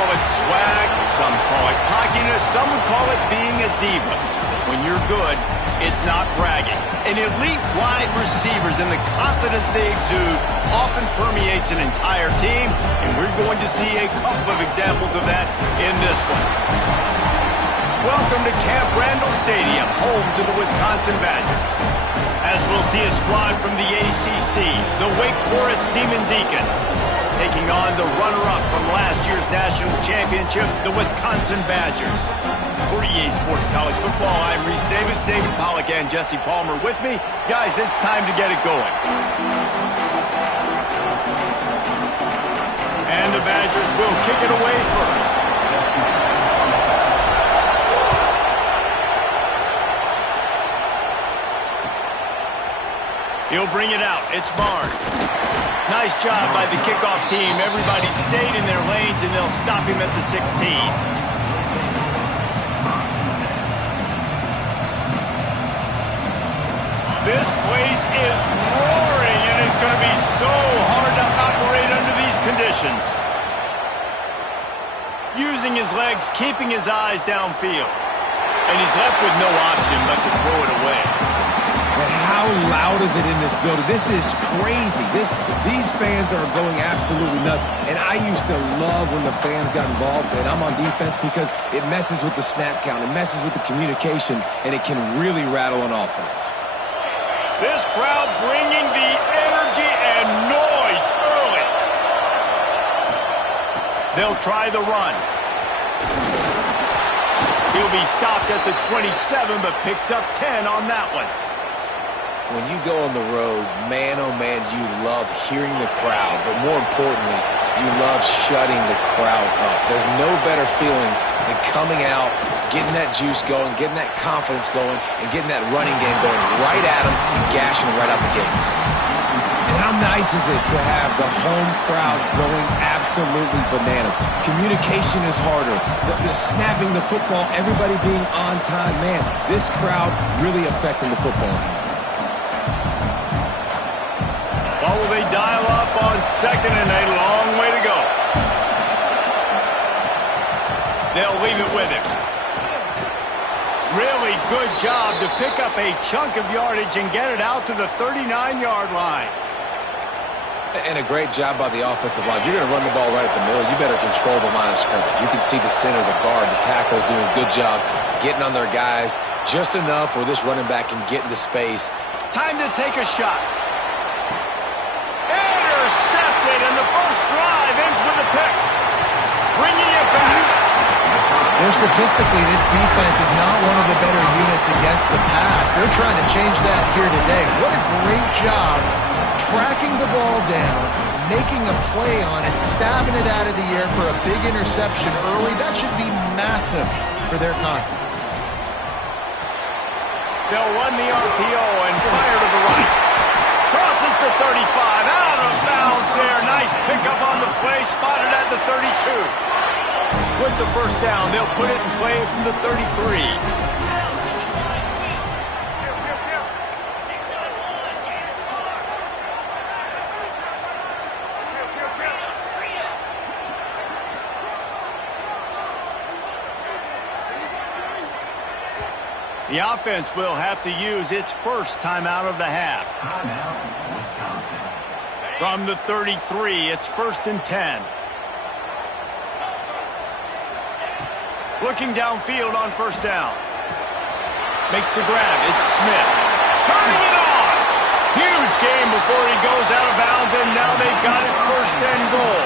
call it swag, some call it cockiness, some would call it being a diva. When you're good, it's not bragging. And elite wide receivers and the confidence they exude often permeates an entire team, and we're going to see a couple of examples of that in this one. Welcome to Camp Randall Stadium, home to the Wisconsin Badgers. As we'll see a squad from the ACC, the Wake Forest Demon Deacons, taking on the runner-up from last year's national championship, the Wisconsin Badgers. For EA Sports College Football, I'm Reese Davis, David Pollack, and Jesse Palmer with me. Guys, it's time to get it going. And the Badgers will kick it away first. He'll bring it out. It's Barnes. Nice job by the kickoff team. Everybody stayed in their lanes, and they'll stop him at the 16. This place is roaring, and it's going to be so hard to operate under these conditions. Using his legs, keeping his eyes downfield. And he's left with no option but to throw it away. But how loud is it in this building? This is crazy. These fans are going absolutely nuts. And I used to love when the fans got involved, and I'm on defense, because it messes with the snap count, it messes with the communication, and it can really rattle an offense. This crowd bringing the energy and noise early. They'll try the run. He'll be stopped at the 27, but picks up 10 on that one. When you go on the road, man, oh man, you love hearing the crowd, but more importantly, you love shutting the crowd up. There's no better feeling than coming out, getting that juice going, getting that confidence going, and getting that running game going right at them and gashing them right out the gates. And how nice is it to have the home crowd going absolutely bananas? Communication is harder. The snapping the football, everybody being on time. Man, this crowd really affecting the football game. What will they dial up on second, and a long way to go? They'll leave it with him. Really good job to pick up a chunk of yardage and get it out to the 39-yard line. And a great job by the offensive line. If you're going to run the ball right at the middle, you better control the line of scrimmage. You can see the center, the guard, the tackles doing a good job getting on their guys just enough where this running back can get into space. Time to take a shot. Intercepted, and the first drive ends with a pick. Bringing it back. Well, statistically, this defense is not one of the better units against the pass. They're trying to change that here today. What a great job tracking the ball down, making a play on it, stabbing it out of the air for a big interception early. That should be massive for their confidence. They'll run the RPO and fire to the right. Crosses the 35, out of bounds there. Nice pickup on the play, spotted at the 32. With the first down, they'll put it in play from the 33. The offense will have to use its first timeout of the half. From the 33, it's 1st and 10. Looking downfield on first down. Makes the grab. It's Smith. Turning it on. Huge game before he goes out of bounds, and now they've got it 1st and goal.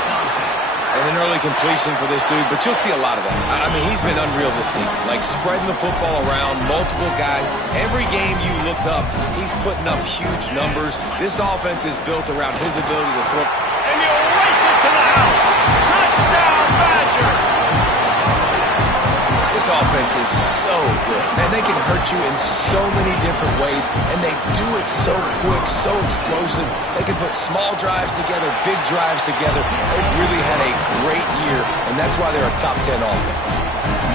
And an early completion for this dude, but you'll see a lot of that. I mean, he's been unreal this season, like spreading the football around, multiple guys. Every game you look up, he's putting up huge numbers. This offense is built around his ability to throw. And he'll race it to the house. Touchdown, Badger. This offense is so good. Man, they can hurt you in so many different ways, and they do it so quick, so explosive. They can put small drives together, big drives together. They've really had a great year, and that's why they're a top 10 offense.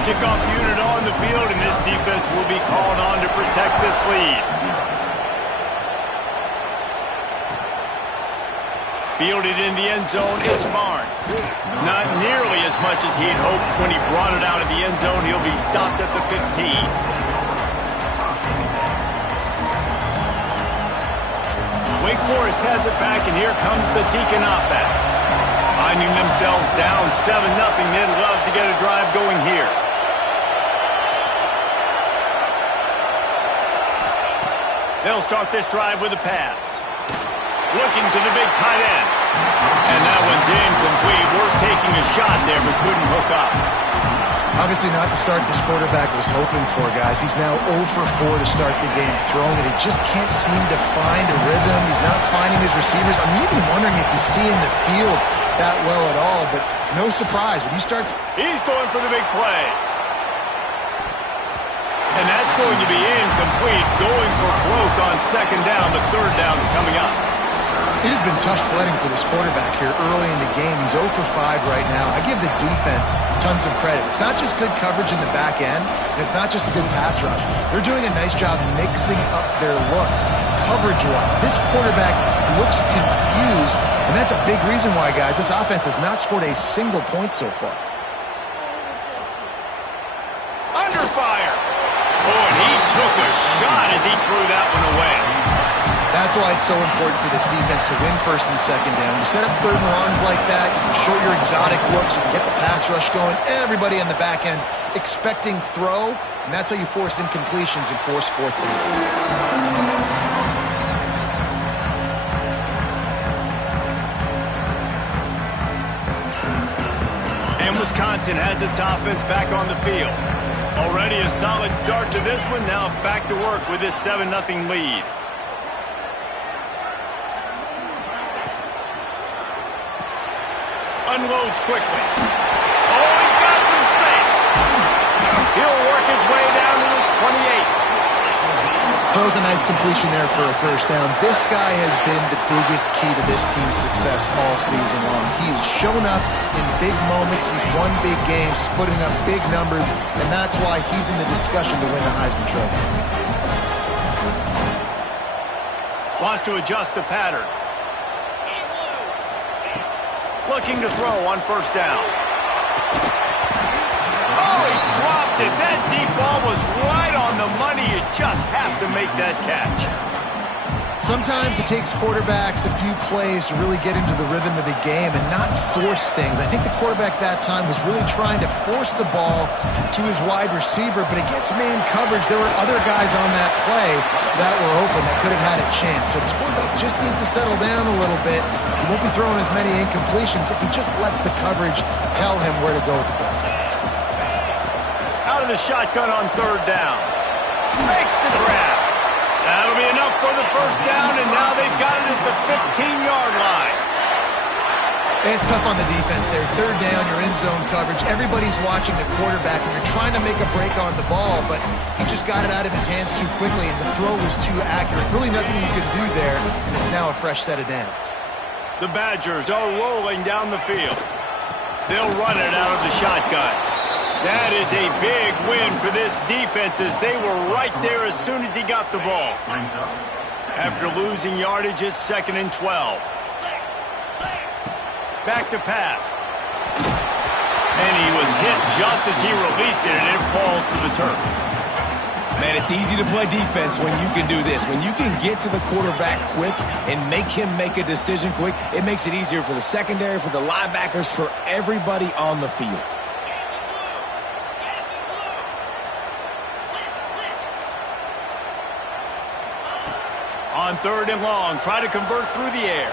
Kickoff unit on the field, and this defense will be called on to protect this lead. Fielded in the end zone, it's Barnes. Not nearly as much as he'd hoped when he brought it out of the end zone. He'll be stopped at the 15. Wake Forest has it back, and here comes the Deacon offense. Finding themselves down 7-0, they'd love to get a drive going here. They'll start this drive with a pass. Looking to the big tight end. And that one's incomplete. We're taking a shot there, but couldn't hook up. Obviously not the start this quarterback was hoping for, guys. He's now 0 for 4 to start the game throwing it. He just can't seem to find a rhythm. He's not finding his receivers. I'm even wondering if he's seeing the field that well at all, but no surprise. When you start... He's going for the big play. And that's going to be incomplete. Going for broke on second down, but third down's coming up. It has been tough sledding for this quarterback here early in the game. He's 0 for 5 right now. I give the defense tons of credit. It's not just good coverage in the back end, and it's not just a good pass rush. They're doing a nice job mixing up their looks coverage-wise. This quarterback looks confused, and that's a big reason why, guys, this offense has not scored a single point so far. Under fire. Oh, and he took a shot as he threw that one away. That's why it's so important for this defense to win first and second down. You set up third and longs like that, you can show your exotic looks, you can get the pass rush going, everybody on the back end expecting throw, and that's how you force incompletions and force fourth downs. And Wisconsin has its offense back on the field. Already a solid start to this one, now back to work with this 7-0 lead. Unloads quickly. Oh, he's got some space. He'll work his way down to the 28. Throws a nice completion there for a first down. This guy has been the biggest key to this team's success all season long. He's shown up in big moments. He's won big games. He's putting up big numbers, and that's why he's in the discussion to win the Heisman Trophy. Wants to adjust the pattern. Looking to throw on first down. Oh, he dropped it. That deep ball was right on the money. You just have to make that catch. Sometimes it takes quarterbacks a few plays to really get into the rhythm of the game and not force things. I think the quarterback that time was really trying to force the ball to his wide receiver, but against man coverage, there were other guys on that play that were open that could have had a chance. So this quarterback just needs to settle down a little bit. He won't be throwing as many incompletions if he just lets the coverage tell him where to go with the ball. Out of the shotgun on third down. Makes the grab. That'll be enough for the first down, and now they've got it at the 15-yard line. It's tough on the defense there. Third down, you're in zone coverage. Everybody's watching the quarterback, and you're trying to make a break on the ball, but he just got it out of his hands too quickly, and the throw was too accurate. Really nothing you could do there, and it's now a fresh set of downs. The Badgers are rolling down the field. They'll run it out of the shotgun. That is a big win for this defense as they were right there as soon as he got the ball. After losing yardage, it's 2nd and 12. Back to pass. And he was hit just as he released it, and it falls to the turf. Man, it's easy to play defense when you can do this. When you can get to the quarterback quick and make him make a decision quick, it makes it easier for the secondary, for the linebackers, for everybody on the field. On third and long, try to convert through the air.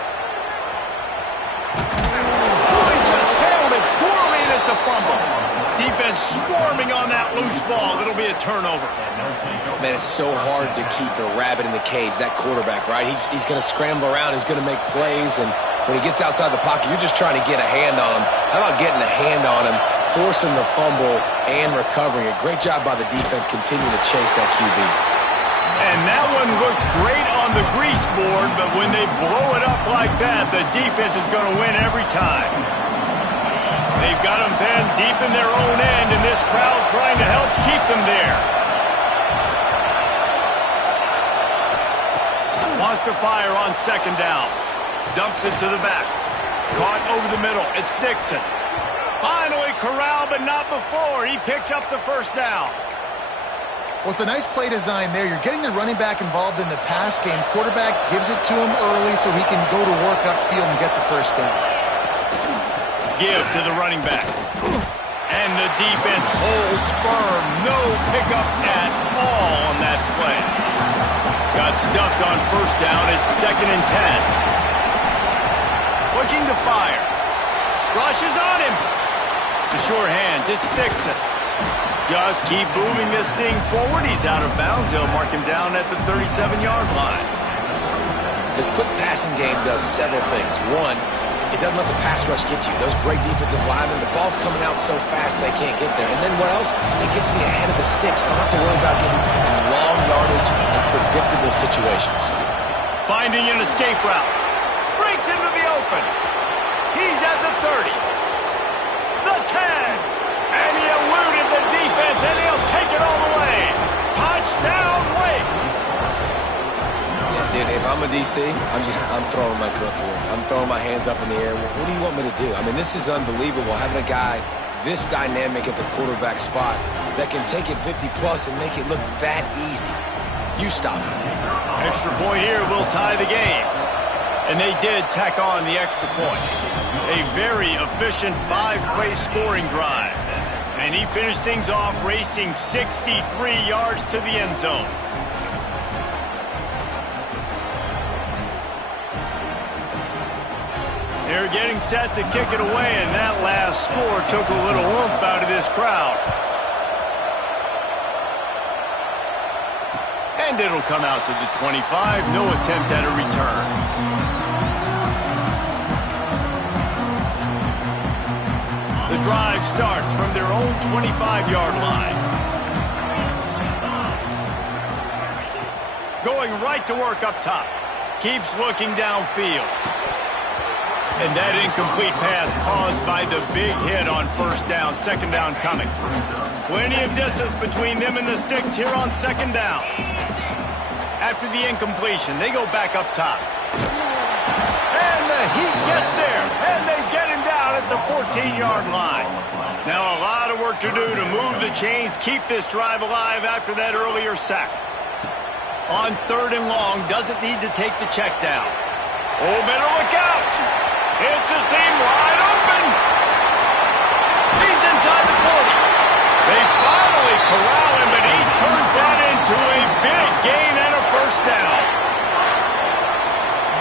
Oh, he just handled it poorly, and it's a fumble. Defense swarming on that loose ball. It'll be a turnover. Man, it's so hard to keep a rabbit in the cage, that quarterback, right? He's going to scramble around. He's going to make plays, and when he gets outside the pocket, you're just trying to get a hand on him. How about getting a hand on him, forcing the fumble, and recovering it? Great job by the defense continuing to chase that QB. And that one looked great on the grease board, but when they blow it up like that, the defense is going to win every time. They've got them pinned deep in their own end, and this crowd trying to help keep them there. Wants to fire on second down. Dumps it to the back. Caught over the middle. It's Dixon. Finally corralled, but not before. He picks up the first down. Well, it's a nice play design there. You're getting the running back involved in the pass game. Quarterback gives it to him early so he can go to work upfield and get the first down. Give to the running back. And the defense holds firm. No pickup at all on that play. Got stuffed on first down. It's 2nd and 10. Looking to fire. Rushes on him. The sure hands. It's Dixon. Just keep moving this thing forward. He's out of bounds. They'll mark him down at the 37-yard line. The quick passing game does several things. One, it doesn't let the pass rush get you. Those great defensive linemen, the ball's coming out so fast they can't get there. And then what else? It gets me ahead of the sticks. I don't have to worry about getting in long yardage and predictable situations. Finding an escape route. Breaks into the open. He's at the 30. The 10. And he eluded the defense, and he'll take it all the way. Touchdown, Wake. Yeah, dude, if I'm a DC, I'm throwing my truck here. I'm throwing my hands up in the air. What do you want me to do? I mean, this is unbelievable, having a guy this dynamic at the quarterback spot that can take it 50-plus and make it look that easy. You stop it. Extra point here will tie the game. And they did tack on the extra point. A very efficient 5-play scoring drive. And he finished things off racing 63 yards to the end zone. They're getting set to kick it away, and that last score took a little oomph out of this crowd. And it'll come out to the 25. No attempt at a return. The drive starts from their own 25-yard line. Going right to work up top. Keeps looking downfield. And that incomplete pass caused by the big hit on first down. 2nd down coming. Plenty of distance between them and the sticks here on 2nd down. After the incompletion, they go back up top. And the heat gets there. And they get him down at the 14-yard line. Now a lot of work to do to move the chains, keep this drive alive after that earlier sack. On 3rd and long, doesn't need to take the check down. Oh, better look out. It's a seam wide open. He's inside the 40. They finally corral him, but he turns that into a big gain and a first down.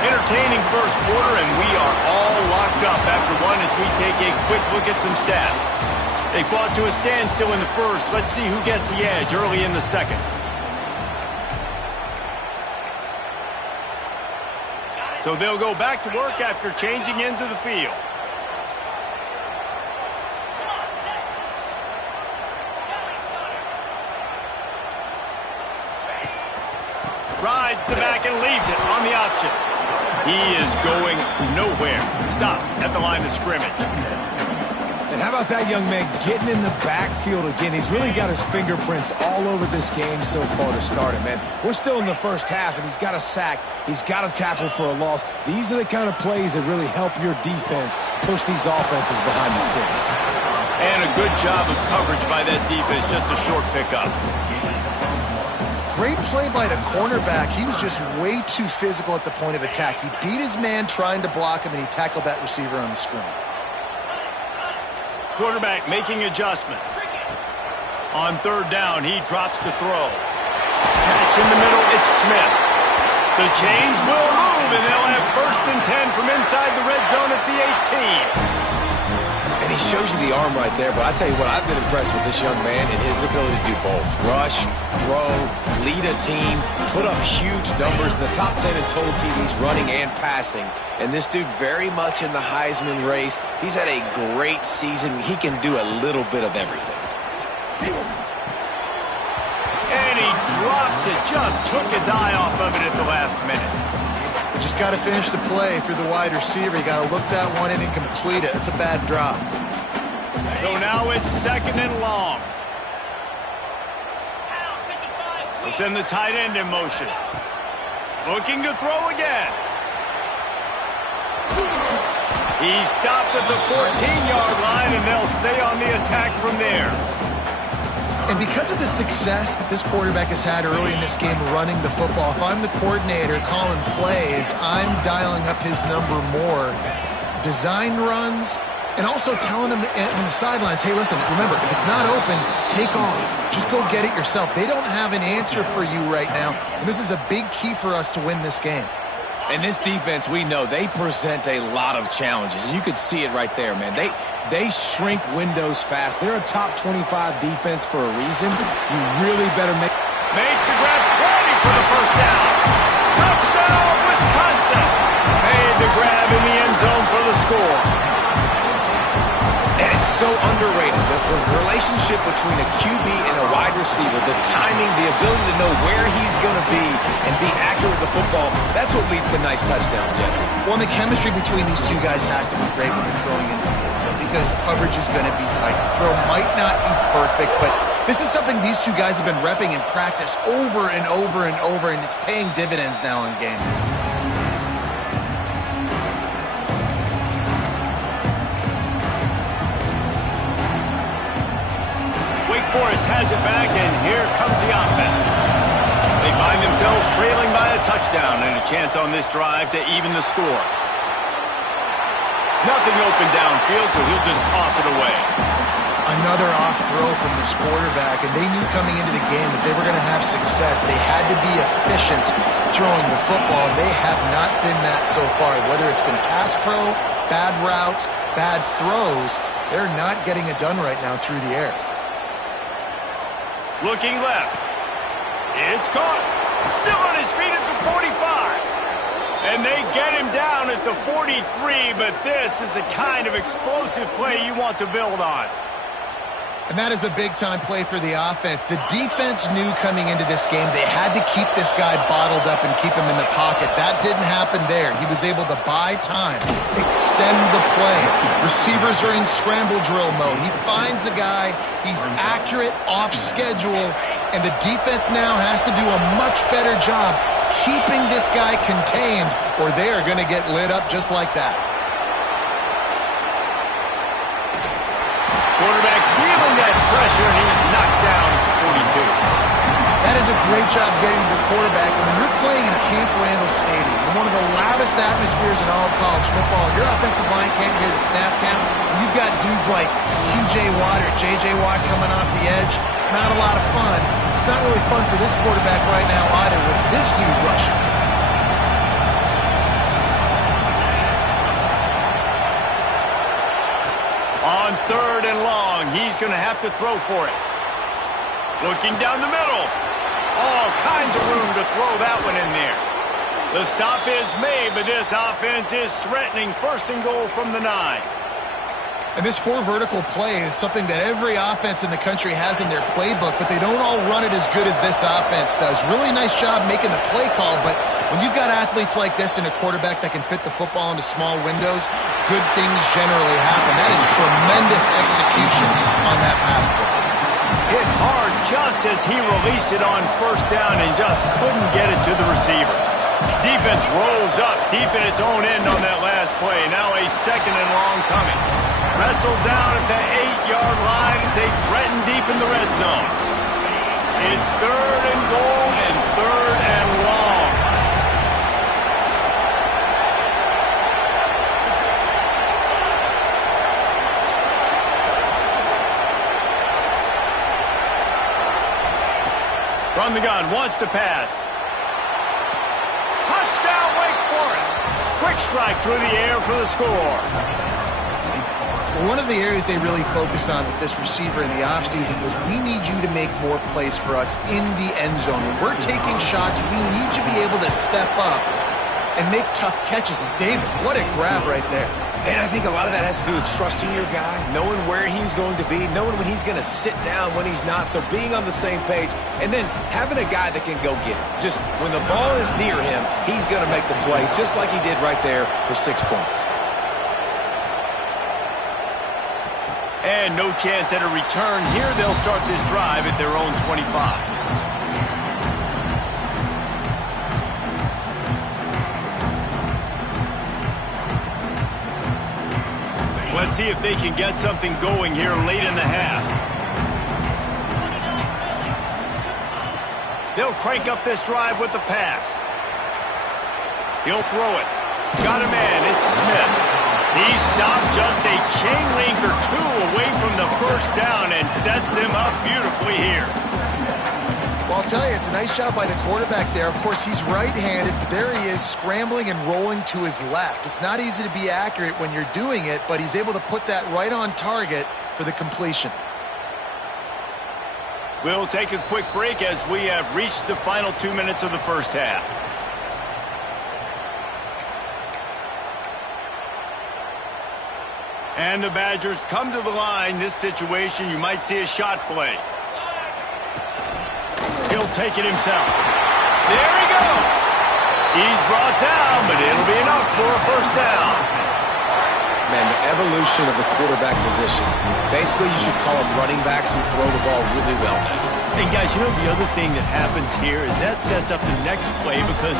Entertaining first quarter, and we are all locked up after one as we take a quick look at some stats. They fought to a standstill in the first. Let's see who gets the edge early in the second. So they'll go back to work after changing into the field. Rides the back and leaves it on the option. He is going nowhere. Stop at the line of scrimmage. And how about that young man getting in the backfield again? He's really got his fingerprints all over this game so far to start it, man. We're still in the first half, and he's got a sack. He's got a tackle for a loss. These are the kind of plays that really help your defense push these offenses behind the sticks. And a good job of coverage by that defense, just a short pickup. Great play by the cornerback. He was just way too physical at the point of attack. He beat his man trying to block him, and he tackled that receiver on the screen. Quarterback making adjustments. On 3rd down, he drops to throw. Catch in the middle, it's Smith. The chains will move, and they'll have 1st and 10 from inside the red zone at the 18. And he shows you the arm right there, but I tell you what, I've been impressed with this young man and his ability to do both. Rush, throw, lead a team, put up huge numbers in the top 10 in total TDs running and passing. And this dude very much in the Heisman race. He's had a great season. He can do a little bit of everything. And he drops it. Just took his eye off of it at the last minute. You just got to finish the play through the wide receiver. You got to look that one in and complete it. It's a bad drop. So now it's 2nd and long. We'll send the tight end in motion. Looking to throw again. He's stopped at the 14-yard line, and they'll stay on the attack from there. And because of the success that this quarterback has had early in this game running the football, if I'm the coordinator calling plays, I'm dialing up his number more. Design runs, and also telling him on the sidelines, hey, listen, remember, if it's not open, take off. Just go get it yourself. They don't have an answer for you right now, and this is a big key for us to win this game. And this defense, we know, they present a lot of challenges, and you can see it right there, man. They shrink windows fast. They're a top 25 defense for a reason. You really better make... Makes the grab, ready for the first down. Touchdown, Wisconsin. Made the grab in the end zone for the score. And it's so underrated. The relationship between a QB and a wide receiver, the timing, the ability to know where he's going to be and be accurate with the football, that's what leads to nice touchdowns, Jesse. Well, and the chemistry between these two guys has to be great when they're throwing into the end zone because coverage is going to be tight. The throw might not be perfect, but this is something these two guys have been repping in practice over and over and over, and it's paying dividends now in game. Forrest has it back, and here comes the offense. They find themselves trailing by a touchdown and a chance on this drive to even the score. Nothing open downfield, so he'll just toss it away. Another off throw from this quarterback, and they knew coming into the game that they were going to have success. They had to be efficient throwing the football. They have not been that so far. Whether it's been pass pro, bad routes, bad throws, they're not getting it done right now through the air. Looking left. It's caught. Still on his feet at the 45. And they get him down at the 43, but this is the kind of explosive play you want to build on. And that is a big-time play for the offense. The defense knew coming into this game they had to keep this guy bottled up and keep him in the pocket. That didn't happen there. He was able to buy time, extend the play. Receivers are in scramble drill mode. He finds a guy. He's accurate, off schedule, and the defense now has to do a much better job keeping this guy contained, or they are going to get lit up just like that. Quarterback feeling that pressure, and he's knocked down at the 42. That is a great job getting to the quarterback. When you're playing in Camp Randall Stadium, in one of the loudest atmospheres in all of college football, your offensive line can't hear the snap count, and you've got dudes like T.J. Watt or J.J. Watt coming off the edge. It's not a lot of fun. It's not really fun for this quarterback right now either with this dude rushing. On 3rd and long, he's going to have to throw for it. Looking down the middle. All kinds of room to throw that one in there. The stop is made, but this offense is threatening 1st and goal from the 9. And this 4 vertical play is something that every offense in the country has in their playbook, but they don't all run it as good as this offense does. Really nice job making the play call, but when you've got athletes like this and a quarterback that can fit the football into small windows, good things generally happen. That is tremendous execution on that pass play. Hit hard just as he released it on 1st down and just couldn't get it to the receiver. Defense rolls up deep in its own end on that last play. Now a 2nd and long coming. Wrestled down at the 8-yard line as they threaten deep in the red zone. It's 3rd and goal and 3rd and long. From the gun, wants to pass. Touchdown, Wake Forest. Quick strike through the air for the score. One of the areas they really focused on with this receiver in the offseason was we need you to make more plays for us in the end zone. When we're taking shots, we need you to be able to step up and make tough catches. And David, what a grab right there. And I think a lot of that has to do with trusting your guy, knowing where he's going to be, knowing when he's going to sit down, when he's not, so being on the same page, and then having a guy that can go get it. Just when the ball is near him, he's going to make the play, just like he did right there for 6 points. And no chance at a return here. They'll start this drive at their own 25. Let's see if they can get something going here late in the half. They'll crank up this drive with the pass. He'll throw it. Got a man. It's Smith. He stopped just a chain link or two away from the first down and sets them up beautifully here. Well, I'll tell you, it's a nice job by the quarterback there. Of course, he's right-handed, but there he is scrambling and rolling to his left. It's not easy to be accurate when you're doing it, but he's able to put that right on target for the completion. We'll take a quick break as we have reached the final 2 minutes of the first half. And the Badgers come to the line. This situation, you might see a shot play. He'll take it himself. There he goes. He's brought down, but it'll be enough for a first down. Man, the evolution of the quarterback position. Basically, you should call them running backs who throw the ball really well now. And guys, you know the other thing that happens here is that sets up the next play because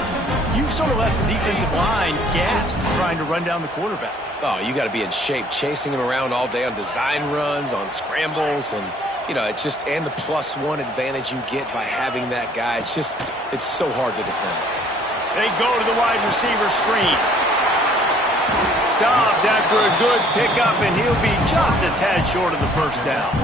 you've sort of left the defensive line gassed trying to run down the quarterback. Oh, you got to be in shape, chasing him around all day on design runs, on scrambles, and you know, it's just, and the +1 advantage you get by having that guy. It's just, it's so hard to defend. They go to the wide receiver screen. Stopped after a good pickup, and he'll be just a tad short of the first down.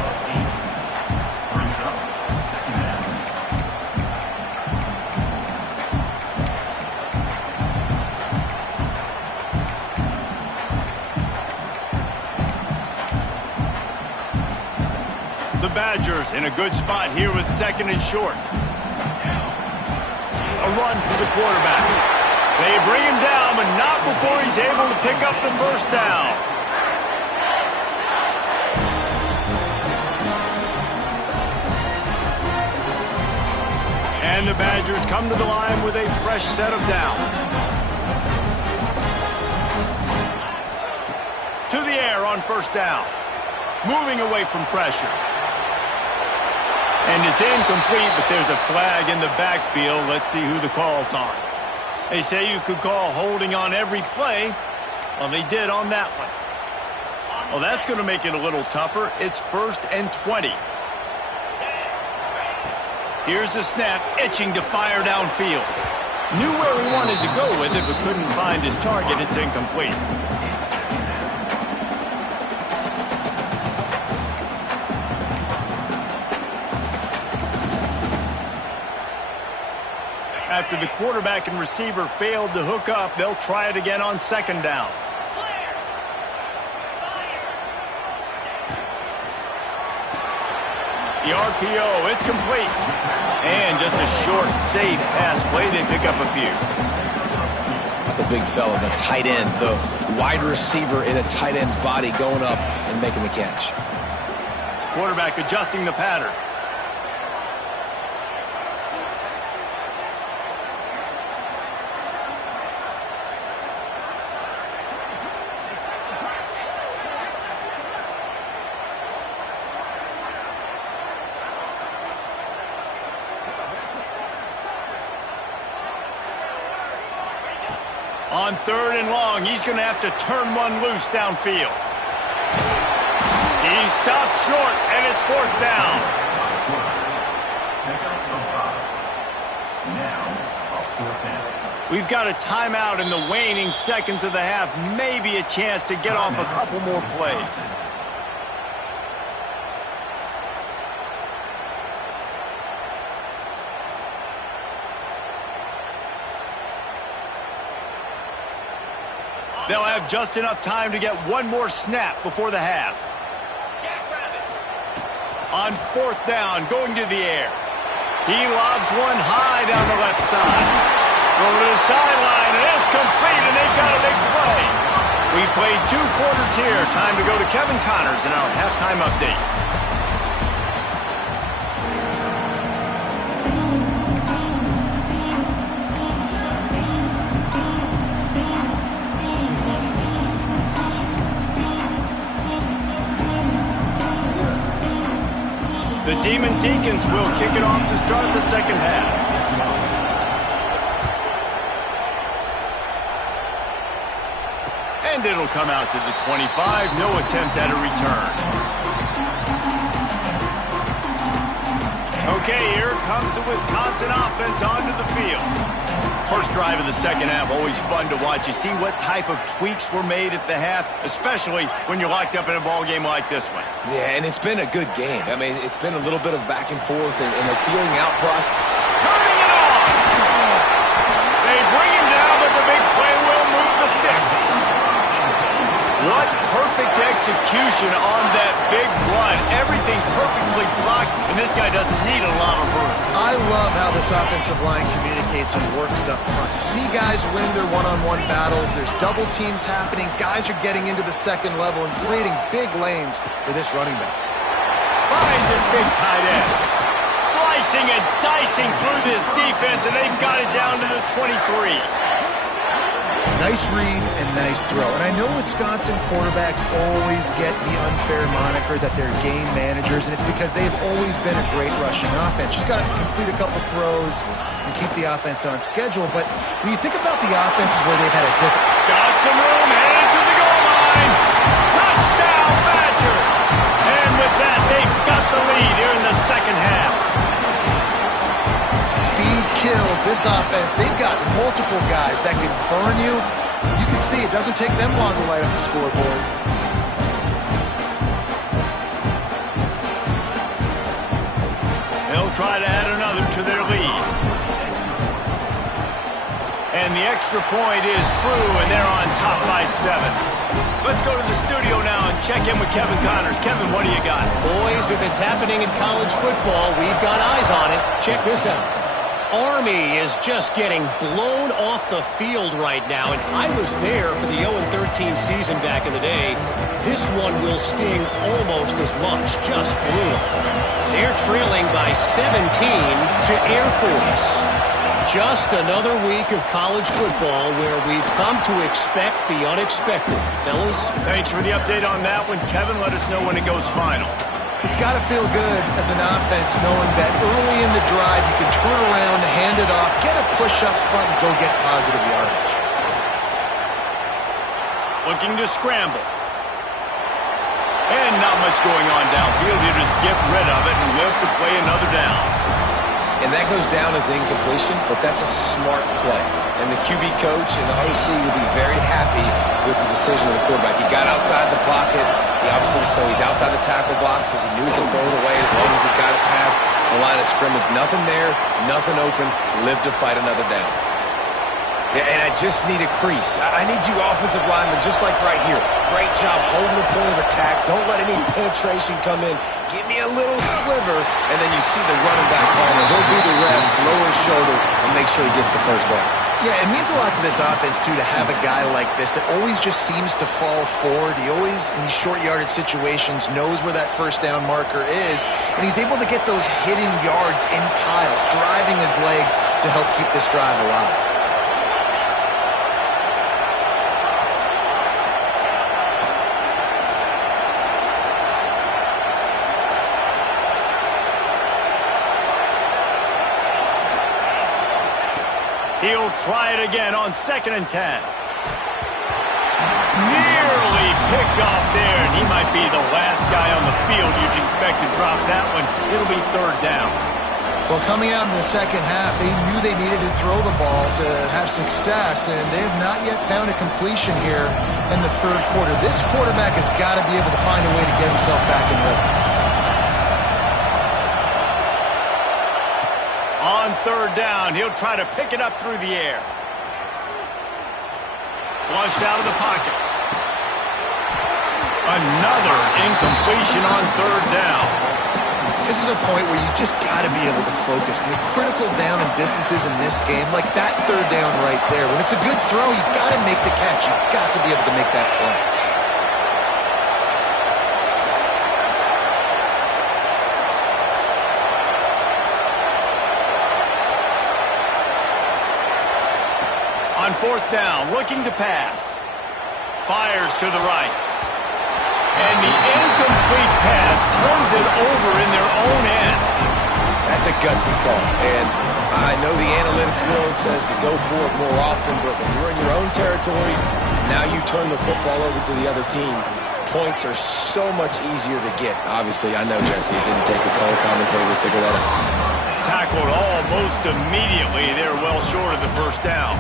The Badgers in a good spot here with 2nd and short. A run for the quarterback. They bring him down, but not before he's able to pick up the first down. And the Badgers come to the line with a fresh set of downs. To the air on first down. Moving away from pressure. And it's incomplete, but there's a flag in the backfield. Let's see who the call's on. They say you could call holding on every play. Well, they did on that one. Well, that's going to make it a little tougher. It's 1st and 20. Here's the snap, itching to fire downfield. Knew where he wanted to go with it, but couldn't find his target. It's incomplete. After the quarterback and receiver failed to hook up, they'll try it again on 2nd down. The RPO, it's complete. And just a short, safe pass play. They pick up a few. The big fella, the tight end, the wide receiver in a tight end's body going up and making the catch. Quarterback adjusting the pattern. On 3rd and long, he's going to have to turn one loose downfield. He stopped short, and it's 4th down. We've got a timeout in the waning seconds of the half. Maybe a chance to get off a couple more plays. They'll have just enough time to get one more snap before the half. On 4th down, going to the air. He lobs one high down the left side. Over to the sideline, and it's complete, and they've got a big play. We played 2 quarters here. Time to go to Kevin Connors in our halftime update. The Demon Deacons will kick it off to start the 2nd half. And And it'll come out to the 25. No attempt at a return. Okay, here comes the Wisconsin offense onto the field. First drive of the second half, always fun to watch. You see what type of tweaks were made at the half, especially when you're locked up in a ball game like this one. Yeah, and it's been a good game. I mean, it's been a little bit of back and forth and a feeling out process. Turning it on! They bring him down, but the big play will move the sticks. What perfect execution on that big run. Everything perfectly blocked, and this guy doesn't need a lot of room. I love how this offensive line communicates and works up front. You see guys win their one-on-one battles. There's double teams happening. Guys are getting into the second level and creating big lanes for this running back. Finds his big tight end. Slicing and dicing through this defense, and they've got it down to the 23. Nice read and nice throw. And I know Wisconsin quarterbacks always get the unfair moniker that they're game managers, and it's because they've always been a great rushing offense. Just got to complete a couple throws and keep the offense on schedule. But when you think about the offenses where they've had a different... Got some room, headed to the goal line. Touchdown, Badger! And with that, they've got the lead here in the second half. Speed kills this offense. They've got multiple guys that can burn you. You can see it doesn't take them long to light up the scoreboard. They'll try to add another to their lead. And the extra point is true, and they're on top by 7. Let's go to the studio now and check in with Kevin Connors. Kevin, what do you got? Boys, if it's happening in college football, we've got eyes on it. Check this out. Army is just getting blown off the field right now, and I was there for the 0-13 season back in the day. This one will sting almost as much, just brutal. They're trailing by 17 to Air Force. Just another week of college football where we've come to expect the unexpected. Fellas? Thanks for the update on that one, Kevin. Let us know when it goes final. It's got to feel good as an offense knowing that early in the drive you can turn around, hand it off, get a push up front, and go get positive yardage. Looking to scramble. And not much going on downfield. You just get rid of it and live to play another down. And that goes down as an incompletion, but that's a smart play. And the QB coach and the OC will be very happy with the decision of the quarterback. He got outside the pocket. He obviously so he's outside the tackle box as he knew he could throw it away as long as he got it past the line of scrimmage. Nothing there, nothing open. Live to fight another down. Yeah, and I just need a crease. I need you offensive linemen just like right here. Great job holding the point of attack. Don't let any penetration come in. Give me a little sliver, and then you see the running back Palmer. He'll do the rest, lower his shoulder, and make sure he gets the first down. Yeah, it means a lot to this offense, too, to have a guy like this that always just seems to fall forward. He always, in these short yardage situations, knows where that first down marker is, and he's able to get those hidden yards in piles, driving his legs to help keep this drive alive. He'll try it again on 2nd and 10. Nearly picked off there, and he might be the last guy on the field you'd expect to drop that one. It'll be 3rd down. Well, coming out in the second half, they knew they needed to throw the ball to have success, and they have not yet found a completion here in the 3rd quarter. This quarterback has got to be able to find a way to get himself back in rhythm. On 3rd down, he'll try to pick it up through the air. Flushed out of the pocket. Another incompletion on 3rd down. This is a point where you just got to be able to focus. And the critical down and distances in this game, like that 3rd down right there, when it's a good throw, you got to make the catch. You've got to be able to make that play. On 4th down, looking to pass. Fires to the right. And the incomplete pass turns it over in their own end. That's a gutsy call. And I know the analytics world says to go for it more often, but when you're in your own territory, and now you turn the football over to the other team, points are so much easier to get. Obviously, I know, Jesse, it didn't take a color commentator to figure that out. Tackled almost immediately. They're well short of the first down.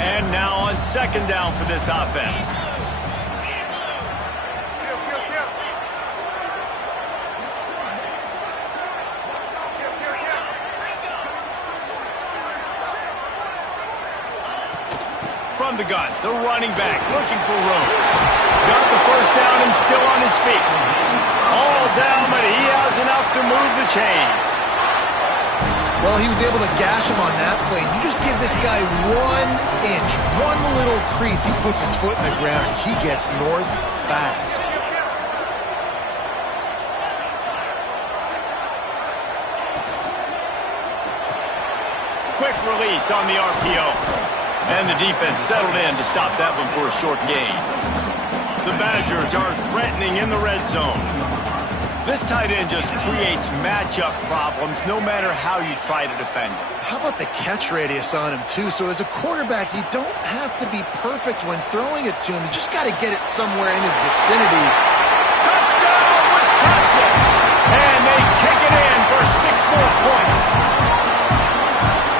And now on second down for this offense. From the gun, the running back looking for room. Got the first down and still on his feet. All down, but he has enough to move the chains. Well, he was able to gash him on that play. You just give this guy 1 inch, one little crease. He puts his foot in the ground. He gets north fast. Quick release on the RPO. And the defense settled in to stop that one for a short gain. The Badgers are threatening in the red zone. This tight end just creates matchup problems no matter how you try to defend him. How about the catch radius on him, too? So as a quarterback, you don't have to be perfect when throwing it to him. You just got to get it somewhere in his vicinity. Touchdown, Wisconsin! And they take it in for 6 more points.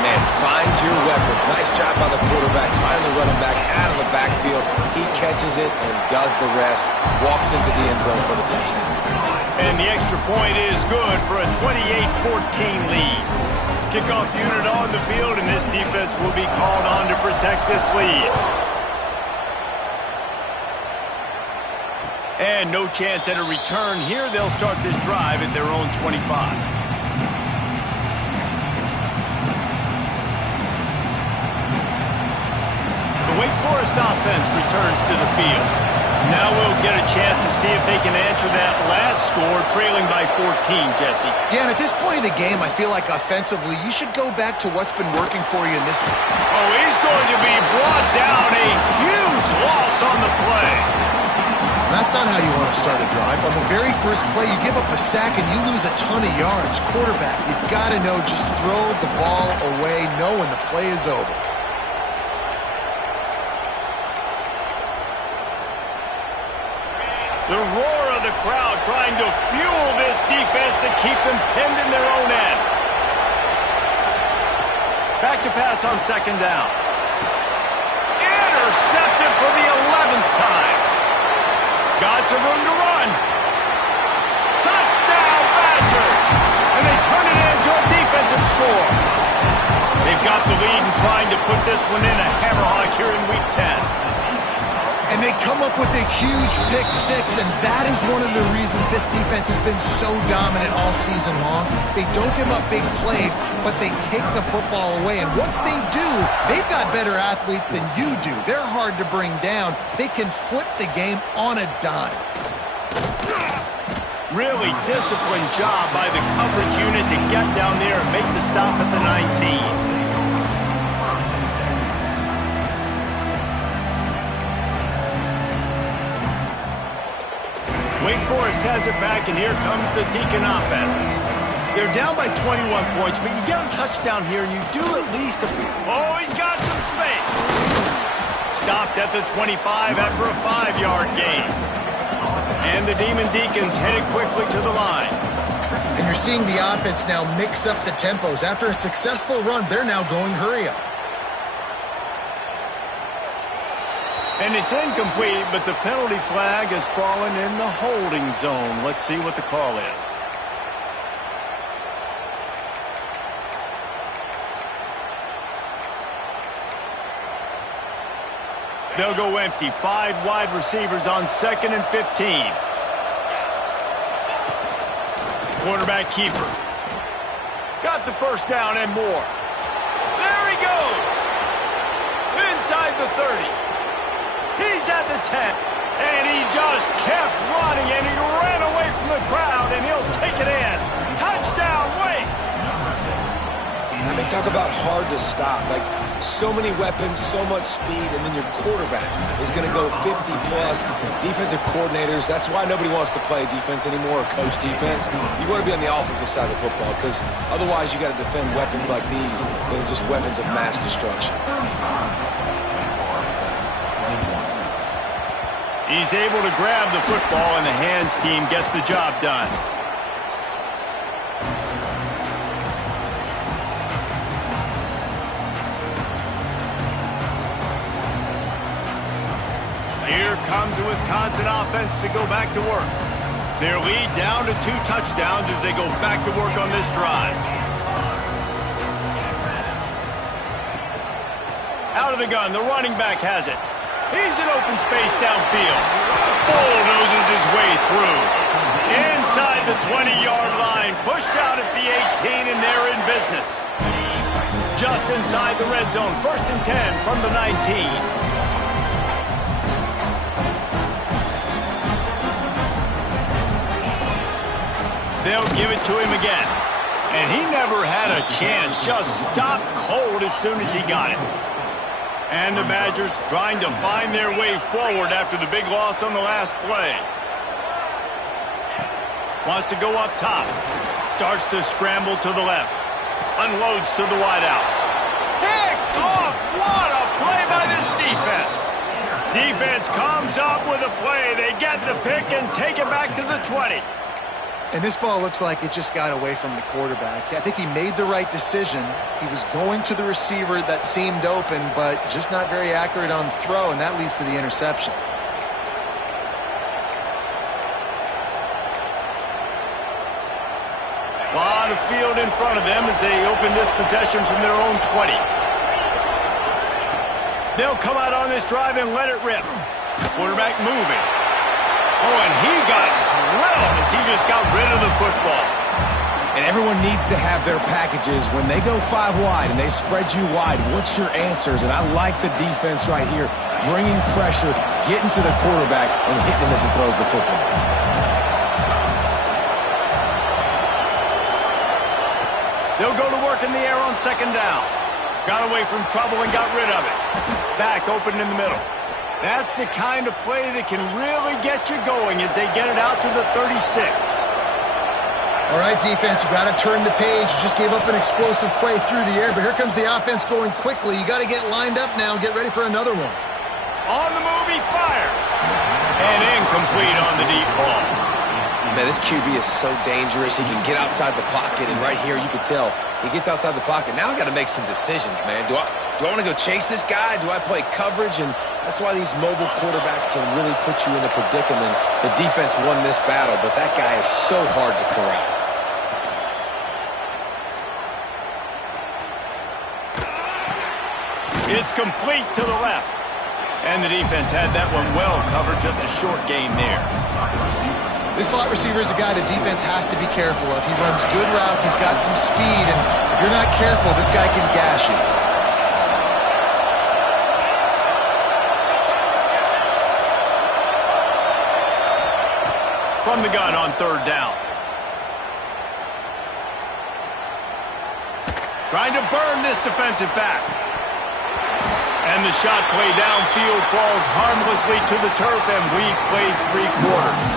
Man, find your weapons. Nice job by the quarterback. Finally running back out of the backfield. He catches it and does the rest. Walks into the end zone for the touchdown. And the extra point is good for a 28-14 lead. Kickoff unit on the field, and this defense will be called on to protect this lead. And no chance at a return here. They'll start this drive at their own 25. Wake Forest offense returns to the field. Now we'll get a chance to see if they can answer that last score, trailing by 14, Jesse. Yeah, and at this point of the game, I feel like offensively, you should go back to what's been working for you in this. Oh, he's going to be brought down. A huge loss on the play. That's not how you want to start a drive. On the very first play, you give up a sack and you lose a ton of yards. Quarterback, you've got to know, just throw the ball away, know when the play is over. The roar of the crowd trying to fuel this defense to keep them pinned in their own end. Back to pass on second down. Intercepted for the 11th time. Got some room to run. Touchdown, Badger! And they turn it into a defensive score. They've got the lead and trying to put this one in a hammerhog here in Week 10. And they come up with a huge pick six, and that is one of the reasons this defense has been so dominant all season long. They don't give up big plays, but they take the football away. And once they do, they've got better athletes than you do. They're hard to bring down. They can flip the game on a dime. Really disciplined job by the coverage unit to get down there and make the stop at the 19. Wake Forest has it back, and here comes the Deacon offense. They're down by 21 points, but you get a touchdown here, and you do at least a... Oh, he's got some space. Stopped at the 25 after a 5-yard gain. And the Demon Deacons headed quickly to the line. And you're seeing the offense now mix up the tempos. After a successful run, they're now going hurry up. And it's incomplete, but the penalty flag has fallen in the holding zone. Let's see what the call is. They'll go empty. 5 wide receivers on 2nd and 15. Quarterback keeper. Got the first down and more. There he goes. Inside the 30. He's at the 10, and he just kept running, and he ran away from the crowd, and he'll take it in. Touchdown, Wake! Having talk about hard to stop. Like, so many weapons, so much speed, and then your quarterback is going to go 50-plus. Defensive coordinators, that's why nobody wants to play defense anymore or coach defense. You want to be on the offensive side of the football because otherwise you got to defend weapons like these that are just weapons of mass destruction. He's able to grab the football, and the hands team gets the job done. Here comes the Wisconsin offense to go back to work. Their lead down to 2 touchdowns as they go back to work on this drive. Out of the gun, the running back has it. He's in open space downfield. Bulldozes his way through. Inside the 20-yard line, pushed out at the 18, and they're in business. Just inside the red zone, 1st and 10 from the 19. They'll give it to him again. And he never had a chance. Just stopped cold as soon as he got it. And the Badgers trying to find their way forward after the big loss on the last play. Wants to go up top. Starts to scramble to the left. Unloads to the wideout. Picked off! What a play by this defense! Defense comes up with a play. They get the pick and take it back to the 20. And this ball looks like it just got away from the quarterback. I think he made the right decision. He was going to the receiver that seemed open, but just not very accurate on the throw, and that leads to the interception. A lot of field in front of them as they open this possession from their own 20. They'll come out on this drive and let it rip. Quarterback moving. Oh, and he got drilled as he just got rid of the football. And everyone needs to have their packages. When they go 5 wide and they spread you wide, what's your answers? And I like the defense right here, bringing pressure, getting to the quarterback, and hitting him as he throws the football. They'll go to work in the air on 2nd down. Got away from trouble and got rid of it. Back open in the middle. That's the kind of play that can really get you going as they get it out to the 36. All right, defense, you got to turn the page. You just gave up an explosive play through the air, but here comes the offense going quickly. You got to get lined up now and get ready for another one. On the move, he fires. And incomplete on the deep ball. Man, this QB is so dangerous. He can get outside the pocket, and right here you can tell he gets outside the pocket. Now I got to make some decisions, man. Do I want to go chase this guy? Do I play coverage? And that's why these mobile quarterbacks can really put you in a predicament. The defense won this battle, but that guy is so hard to corral. It's complete to the left. And the defense had that one well covered, just a short gain there. This slot receiver is a guy the defense has to be careful of. He runs good routes, he's got some speed, and if you're not careful, this guy can gash you. From the gun on 3rd down. Trying to burn this defensive back. And the shot play downfield falls harmlessly to the turf, and we've played 3 quarters.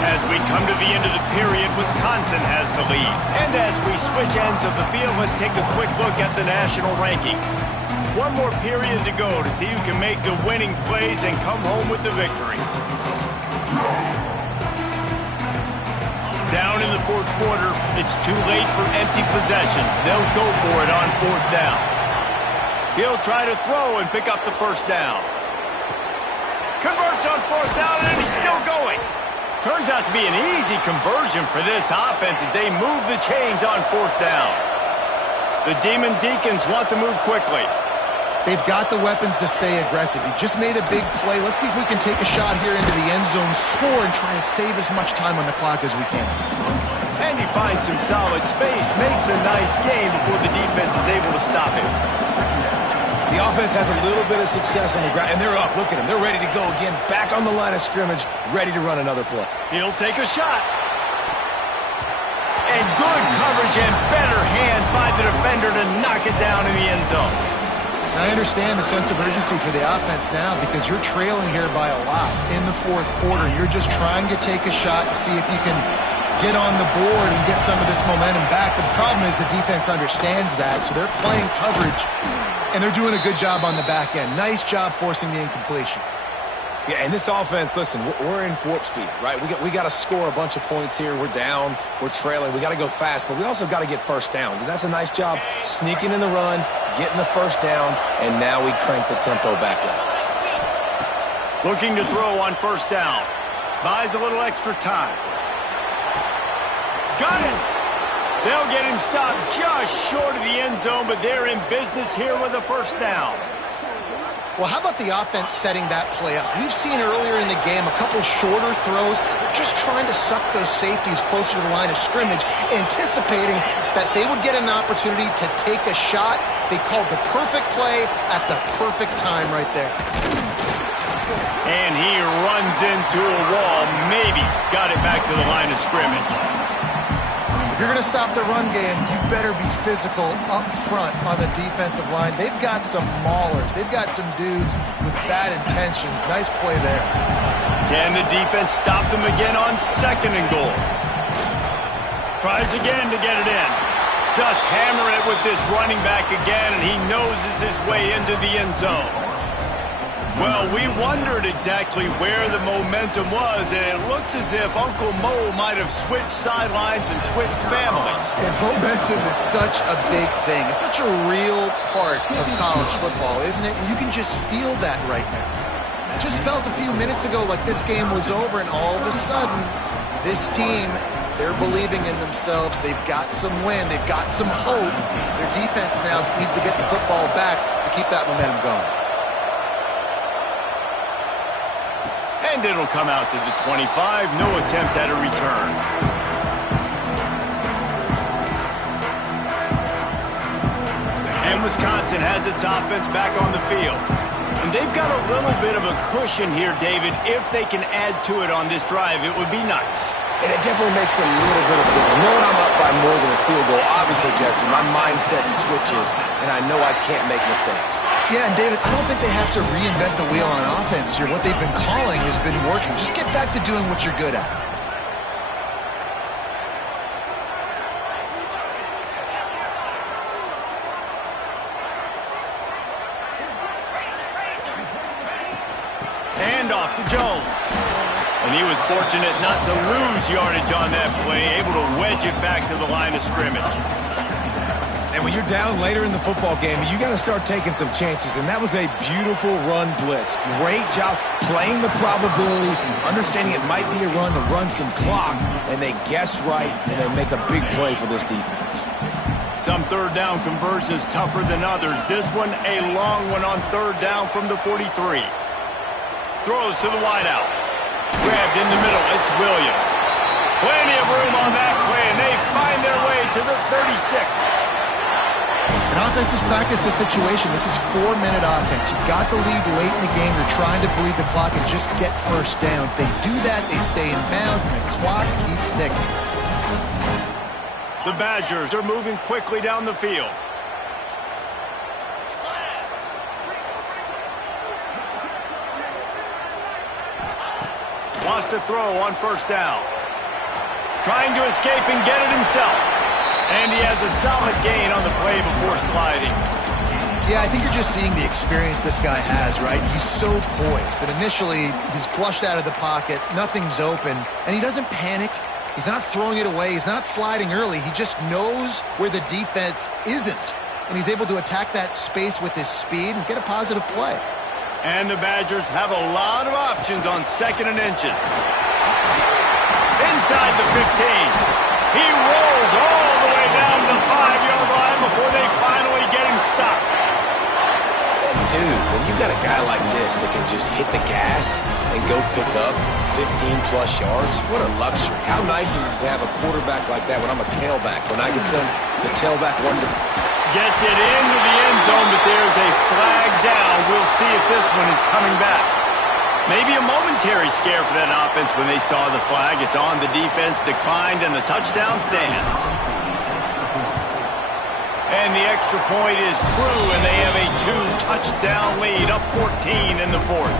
As we come to the end of the period, Wisconsin has the lead. And as we switch ends of the field, let's take a quick look at the national rankings. One more period to go to see who can make the winning plays and come home with the victory. Down in the 4th quarter, it's too late for empty possessions. They'll go for it on 4th down. He'll try to throw and pick up the 1st down. Converts on 4th down, and he's still going. Turns out to be an easy conversion for this offense as they move the chains on 4th down. The Demon Deacons want to move quickly. They've got the weapons to stay aggressive. He just made a big play. Let's see if we can take a shot here into the end zone, score, and try to save as much time on the clock as we can. And he finds some solid space, makes a nice gain before the defense is able to stop him. The offense has a little bit of success on the ground, and they're up. Look at them. They're ready to go again, back on the line of scrimmage, ready to run another play. He'll take a shot. And good coverage and better hands by the defender to knock it down in the end zone. I understand the sense of urgency for the offense now because you're trailing here by a lot in the fourth quarter. You're just trying to take a shot to see if you can get on the board and get some of this momentum back. The problem is the defense understands that, so they're playing coverage, and they're doing a good job on the back end. Nice job forcing the incompletion. Yeah, and this offense, listen, we're in warp speed, right? We got to score a bunch of points here. We're down. We're trailing. We got to go fast, but we also got to get first downs. And that's a nice job sneaking in the run, getting the first down, and now we crank the tempo back up. Looking to throw on first down. Buys a little extra time. Got it! They'll get him stopped just short of the end zone, but they're in business here with a first down. Well, how about the offense setting that play up? We've seen earlier in the game a couple shorter throws. They're just trying to suck those safeties closer to the line of scrimmage, anticipating that they would get an opportunity to take a shot. They called the perfect play at the perfect time right there. And he runs into a wall, maybe got it back to the line of scrimmage. If you're going to stop the run game, you better be physical up front on the defensive line. They've got some maulers. They've got some dudes with bad intentions. Nice play there. Can the defense stop them again on second and goal? Tries again to get it in. Just hammer it with this running back again, and he noses his way into the end zone. Well, we wondered exactly where the momentum was, and it looks as if Uncle Mo might have switched sidelines and switched families. And momentum is such a big thing. It's such a real part of college football, isn't it? You can just feel that right now. Just felt a few minutes ago like this game was over, and all of a sudden, this team, they're believing in themselves. They've got some wind. They've got some hope. Their defense now needs to get the football back to keep that momentum going. And it'll come out to the 25. No attempt at a return. And Wisconsin has its offense back on the field. And they've got a little bit of a cushion here, David. If they can add to it on this drive, it would be nice. And it definitely makes a little bit of a difference. Knowing I'm up by more than a field goal, obviously, Jesse, my mindset switches, and I know I can't make mistakes. Yeah, and David, I don't think they have to reinvent the wheel on offense here. What they've been calling has been working. Just get back to doing what you're good at. Hand off to Jones. And he was fortunate not to lose yardage on that play, able to wedge it back to the line of scrimmage. And when you're down later in the football game, you got to start taking some chances. And that was a beautiful run blitz. Great job playing the probability, understanding it might be a run to run some clock. And they guess right, and they make a big play for this defense. Some third down conversions tougher than others. This one a long one on third down from the 43. Throws to the wideout. Grabbed in the middle. It's Williams. Plenty of room on that play, and they find their way to the 36. And offenses practice the situation. This is 4-minute offense. You've got the lead late in the game. You're trying to bleed the clock and just get first downs. They do that, they stay in bounds, and the clock keeps ticking. The Badgers are moving quickly down the field. Wants to throw on first down. Trying to escape and get it himself. And he has a solid gain on the play before sliding. Yeah, I think you're just seeing the experience this guy has, right? He's so poised that initially he's flushed out of the pocket, nothing's open, and he doesn't panic. He's not throwing it away. He's not sliding early. He just knows where the defense isn't, and he's able to attack that space with his speed and get a positive play. And the Badgers have a lot of options on second and inches. Inside the 15. He rolls all the way down to the 5-yard line before they finally get him stopped. And dude, when you got a guy like this that can just hit the gas and go pick up 15-plus yards, what a luxury. How nice is it to have a quarterback like that when I'm a tailback, when I can send the tailback one to... Gets it into the end zone, but there's a flag down. We'll see if this one is coming back. Maybe a momentary scare for that offense when they saw the flag. It's on, the defense declined, and the touchdown stands. And the extra point is true, and they have a 2-touchdown lead, up 14 in the fourth.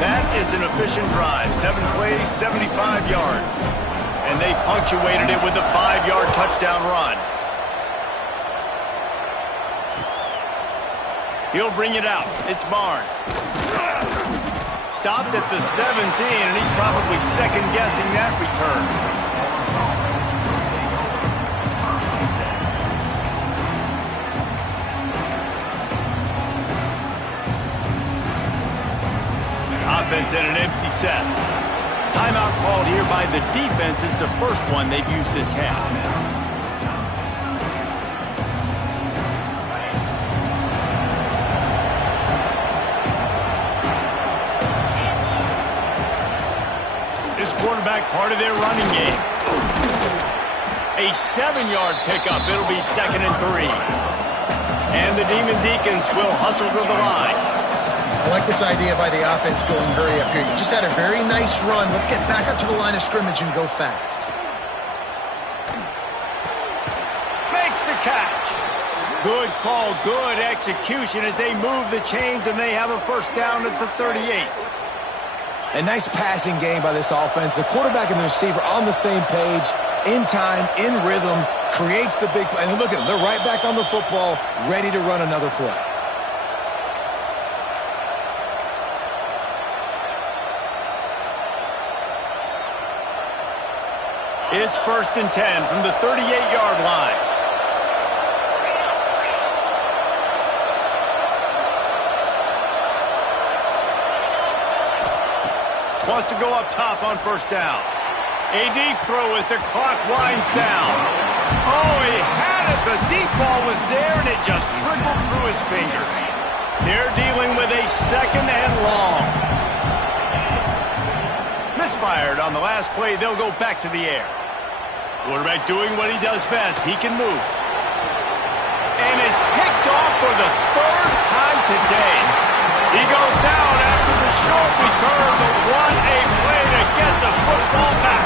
That is an efficient drive. 7 plays, 75 yards. And they punctuated it with a 5-yard touchdown run. He'll bring it out. It's Barnes. Stopped at the 17, and he's probably second-guessing that return. Offense in an empty set. Timeout called here by the defense. It's the first one they've used this half. Quarterback part of their running game. A 7-yard pickup. It'll be 2nd and 3. And the Demon Deacons will hustle to the line. I like this idea by the offense going hurry up here. You just had a very nice run. Let's get back up to the line of scrimmage and go fast. Makes the catch. Good call, good execution as they move the chains, and they have a first down at the 38. A nice passing game by this offense. The quarterback and the receiver on the same page, in time, in rhythm, creates the big play. And look at them. They're right back on the football, ready to run another play. It's 1st and 10 from the 38-yard line. Wants to go up top on first down. A deep throw as the clock winds down. Oh, he had it. The deep ball was there, and it just trickled through his fingers. They're dealing with a 2nd and long. Misfired on the last play. They'll go back to the air. Quarterback doing what he does best. He can move. And it's picked off for the 3rd time today. He goes down after the short return, but what a play to get the football back.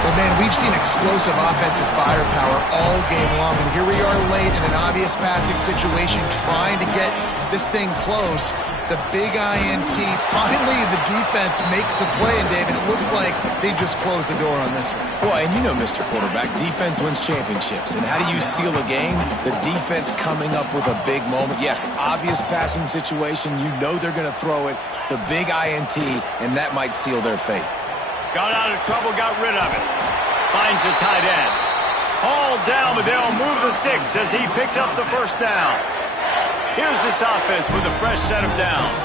Well, man, we've seen explosive offensive firepower all game long, and here we are late in an obvious passing situation trying to get this thing close. The big INT. Finally, the defense makes a play, and David, it looks like they just closed the door on this one. Well, and you know, Mr. Quarterback, defense wins championships. And how do you seal a game? The defense coming up with a big moment. Yes, obvious passing situation. You know they're going to throw it. The big INT, and that might seal their fate. Got out of trouble, got rid of it. Finds the tight end. Hauled down, but they'll move the sticks as he picks up the first down. Here's this offense with a fresh set of downs.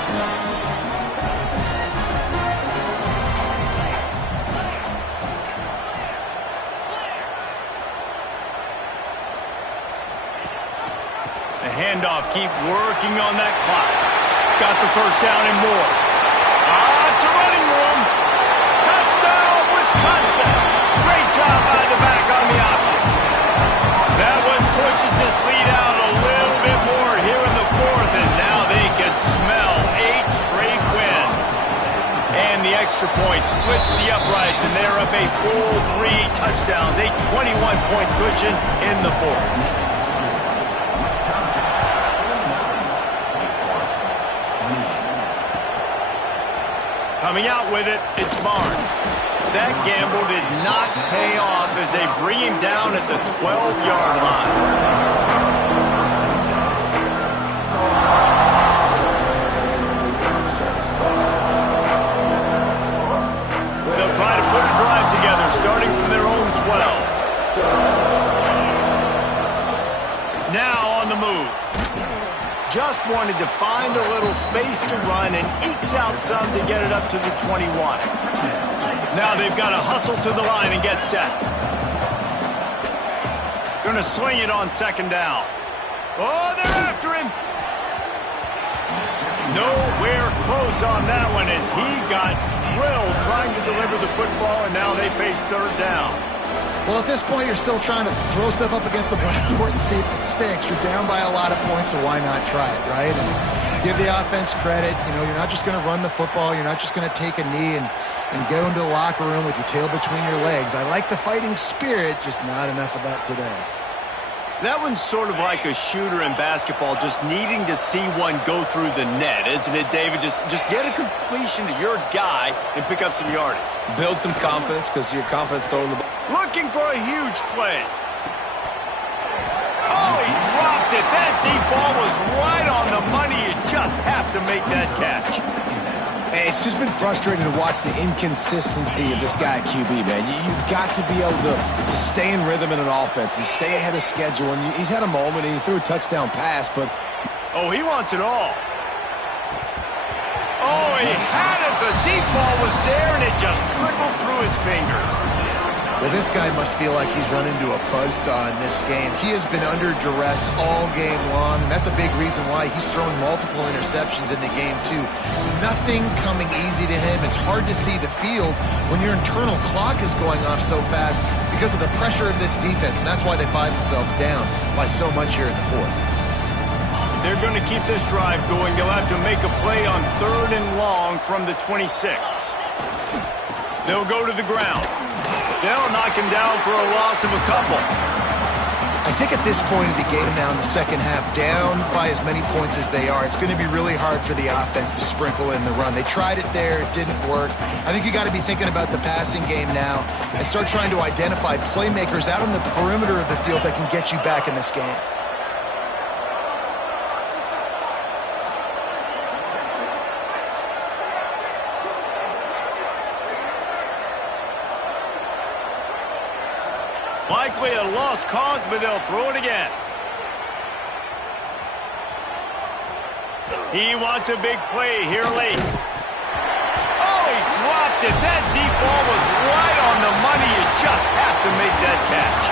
The handoff, keep working on that clock. Got the first down and more. It's a running room. Touchdown, Wisconsin. Great job by the back on the option. That one pushes this lead out a little bit more here in the fourth, and now they can smell 8 straight wins. And the extra point splits the uprights, and they're up a full 3 touchdowns, a 21-point cushion in the fourth. Coming out with it, it's Barnes. That gamble did not pay off as they bring him down at the 12-yard line. They'll try to put a drive together, starting from their own 12. Now on the move. Just wanted to find a little space to run and ekes out some to get it up to the 21. Now they've got to hustle to the line and get set. Going to swing it on second down. Oh, they're after him. Nowhere close on that one as he got drilled trying to deliver the football, and now they face third down. Well, at this point, you're still trying to throw stuff up against the blackboard and see if it sticks. You're down by a lot of points, so why not try it, right? And give the offense credit. You know, you're not just going to run the football. You're not just going to take a knee and go into the locker room with your tail between your legs. I like the fighting spirit, just not enough of that today. That one's sort of like a shooter in basketball, just needing to see one go through the net, isn't it, David? Just get a completion to your guy and pick up some yardage. Build some confidence, because your confidence throwing the ball. Looking for a huge play. Oh, he dropped it. That deep ball was right on the money. You just have to make that catch. Hey, it's just been frustrating to watch the inconsistency of this guy at QB, man. You've got to be able to stay in rhythm in an offense and stay ahead of schedule. And he's had a moment, and he threw a touchdown pass, but... Oh, he wants it all. Oh, he had it. The deep ball was there, and it just trickled through his fingers. Well, this guy must feel like he's run into a buzzsaw in this game. He has been under duress all game long, and that's a big reason why he's thrown multiple interceptions in the game, too. Nothing coming easy to him. It's hard to see the field when your internal clock is going off so fast because of the pressure of this defense, and that's why they find themselves down by so much here in the fourth. They're going to keep this drive going. They'll have to make a play on 3rd and long from the 26. They'll go to the ground. They'll knock him down for a loss of a couple. I think at this point of the game now in the second half, down by as many points as they are, it's going to be really hard for the offense to sprinkle in the run. They tried it there. It didn't work. I think you got to be thinking about the passing game now and start trying to identify playmakers out on the perimeter of the field that can get you back in this game. Likely a lost cause, but they'll throw it again. He wants a big play here late. Oh, he dropped it. That deep ball was right on the money. You just have to make that catch.